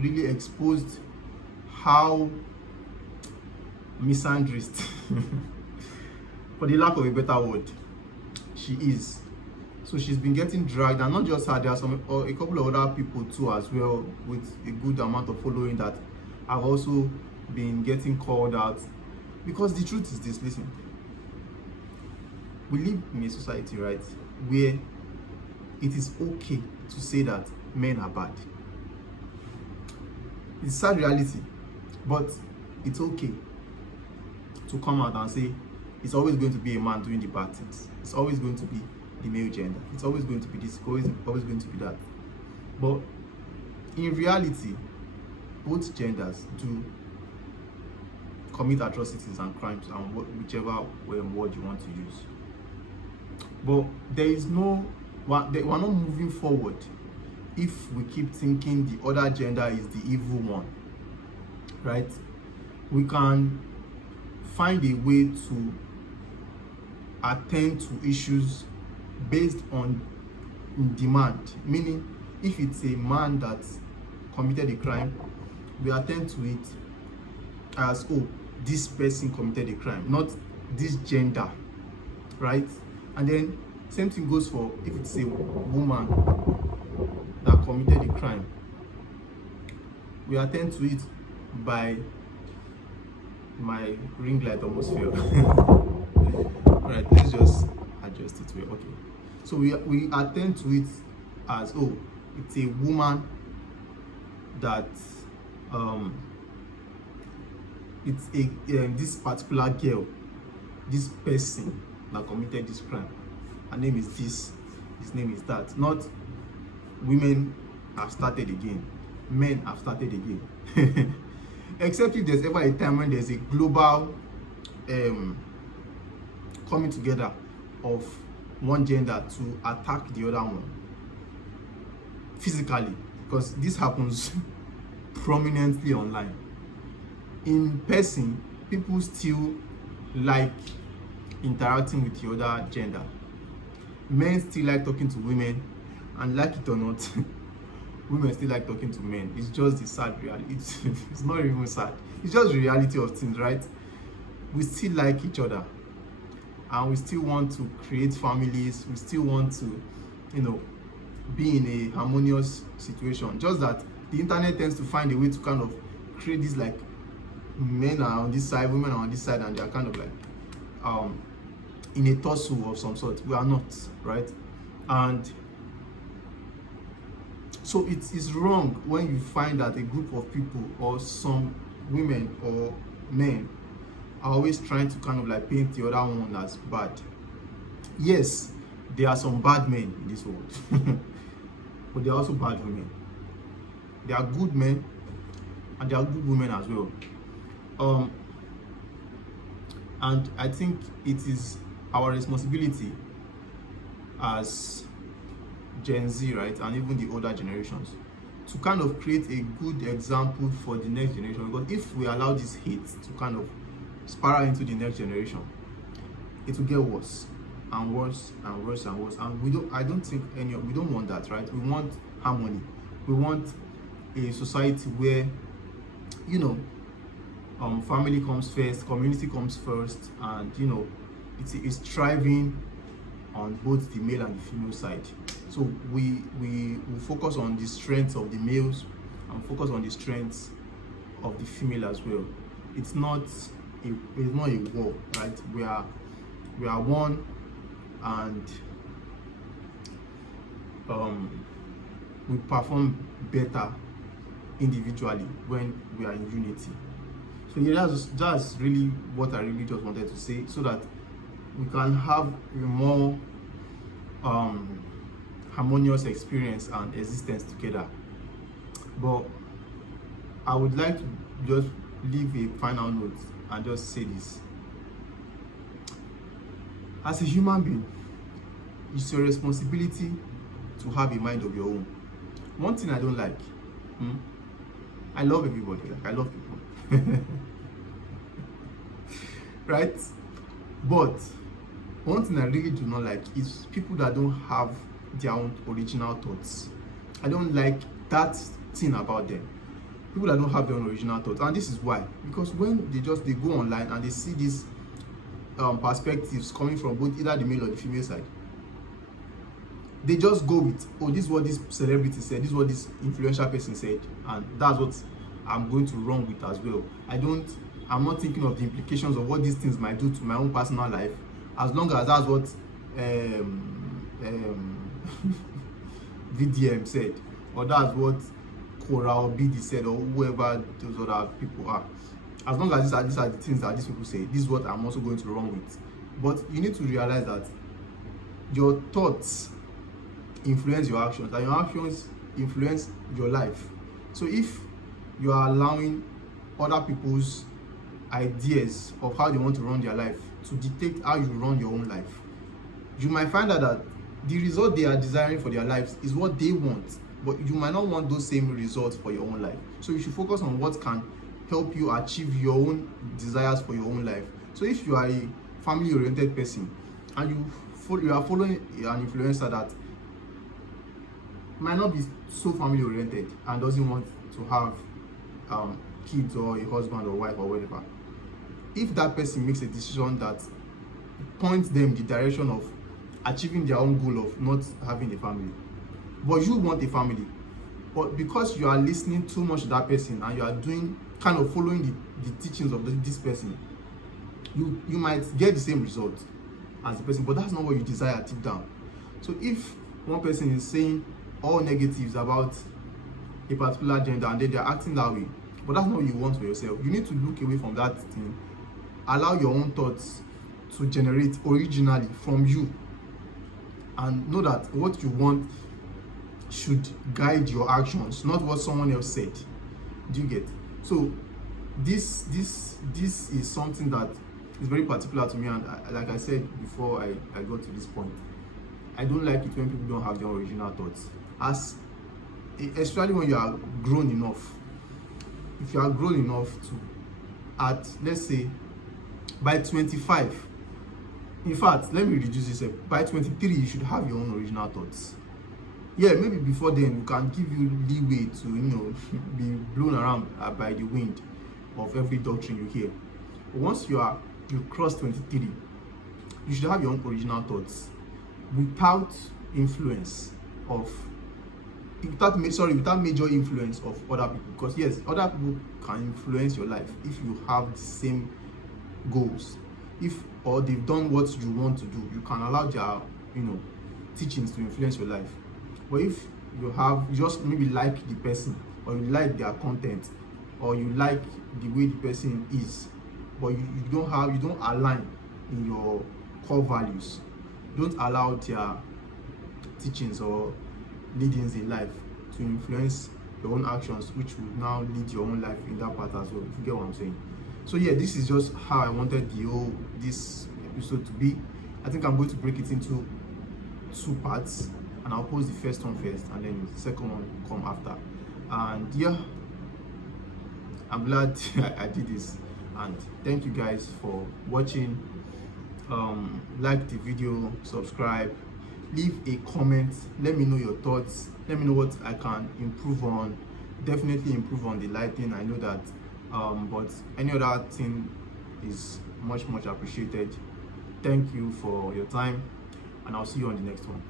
really exposed how misandrist, for the lack of a better word, she is. So she's been getting dragged, and not just her, there are a couple of other people too as well with a good amount of following that have also been getting called out. Because the truth is this, listen, we live in a society, right, where it is okay to say that men are bad. It's a sad reality, but it's okay to come out and say it's always going to be a man doing the bad things. It's always going to be the male gender. It's always going to be this, always going to be that. But in reality, both genders do commit atrocities and crimes, and whichever word you want to use. But there is no, we're not moving forward if we keep thinking the other gender is the evil one, right? We can find a way to attend to issues based on demand, meaning if it's a man that committed a crime, we attend to it as, oh, this person committed a crime, not this gender, right? And then same thing goes for if it's a woman that committed a crime, we attend to it by, my ring light almost fell. Right, let's just adjust it. Okay, so we attend to it as, oh, it's a woman that it's a this particular girl, this person that committed this crime, her name is this, his name is that. Not women have started again, men have started again. Except if there's ever a time when there's a global coming together of one gender to attack the other one physically, because this happens prominently online. In person, people still like interacting with the other gender. Men still like talking to women, and like it or not, women still like talking to men. It's just the sad reality. It's not even sad. It's just the reality of things, right? We still like each other, and we still want to create families. We still want to, be in a harmonious situation. Just that the internet tends to find a way to kind of create this, like, men are on this side, women are on this side, and they are kind of like in a tussle of some sort. We are not, right? And so it is wrong when you find that a group of people, or some women or men, are always trying to kind of like paint the other one as bad. Yes, there are some bad men in this world, but there are also bad women. There are good men and there are good women as well. And I think it is our responsibility as Gen Z, right, and even the older generations, to kind of create a good example for the next generation. Because if we allow this hate to kind of spiral into the next generation, it will get worse and worse and worse and worse. And we don't want that, right? We want harmony. We want a society where, family comes first, community comes first, and it's thriving on both the male and the female side. So we focus on the strengths of the males and focus on the strengths of the female as well. It's not a war, right? We are one, and we perform better individually when we are in unity. So yeah, that's really what I really just wanted to say, so that we can have a more harmonious experience and existence together. But I would like to just leave a final note and just say this. As a human being, it's your responsibility to have a mind of your own. One thing I don't like, I love everybody, like I love people. Right? But one thing I really do not like is people that don't have their own original thoughts. I don't like that thing about them. people that don't have their own original thoughts. And this is why, because when they go online and they see these perspectives coming from both either the male or the female side, they just go with, oh, this is what this celebrity said, this is what this influential person said, and that's what I'm going to run with as well. I'm not thinking of the implications of what these things might do to my own personal life, as long as that's what VDM said, or that's what Cora or BD said, or whoever those other people are. As long as these are the things that these people say, this is what I'm also going to run with. But you need to realize that your thoughts influence your actions, and your actions influence your life. So if you are allowing other people's ideas of how they want to run their life to dictate how you run your own life, you might find out that the result they are desiring for their lives is what they want, but you might not want those same results for your own life. So you should focus on what can help you achieve your own desires for your own life. So if you are a family-oriented person and you are following an influencer that might not be so family-oriented and doesn't want to have kids or a husband or wife or whatever, if that person makes a decision that points them in the direction of achieving their own goal of not having a family, but you want a family, but because you are listening too much to that person and you are doing kind of following the teachings of this person, you might get the same result as the person, but that's not what you desire deep down. So if one person is saying all negatives about a particular gender and then they're acting that way, but that's not what you want for yourself, you need to look away from that thing. Allow your own thoughts to generate originally from you, and know that what you want should guide your actions, not what someone else said. Do you get? So this is something that is very particular to me, and like I said before I got to this point, I don't like it when people don't have their original thoughts, especially when you are grown enough. If you are grown enough to, at let's say by 25, in fact, let me reduce this up, by 23 you should have your own original thoughts. Yeah, maybe before then we can give you leeway to, be blown around by the wind of every doctrine you hear. But once you cross 23, you should have your own original thoughts without influence of without major influence of other people. Because yes, other people can influence your life if you have the same goals, or they've done what you want to do. You can allow their teachings to influence your life. But if you just maybe like the person, or you like their content, or you like the way the person is, but you don't align in your core values, don't allow their teachings or leadings in life to influence your own actions, which will now lead your own life in that path as well, if you get what I'm saying. So yeah, this is just how I wanted this episode to be. I think I'm going to break it into 2 parts, and I'll post the first one first and then the second one come after. And yeah, I'm glad I did this, and thank you guys for watching. Like the video, subscribe, leave a comment, let me know your thoughts, let me know what I can improve on. Definitely improve on the lighting, I know that, but any other thing is much appreciated. Thank you for your time, and I'll see you on the next one.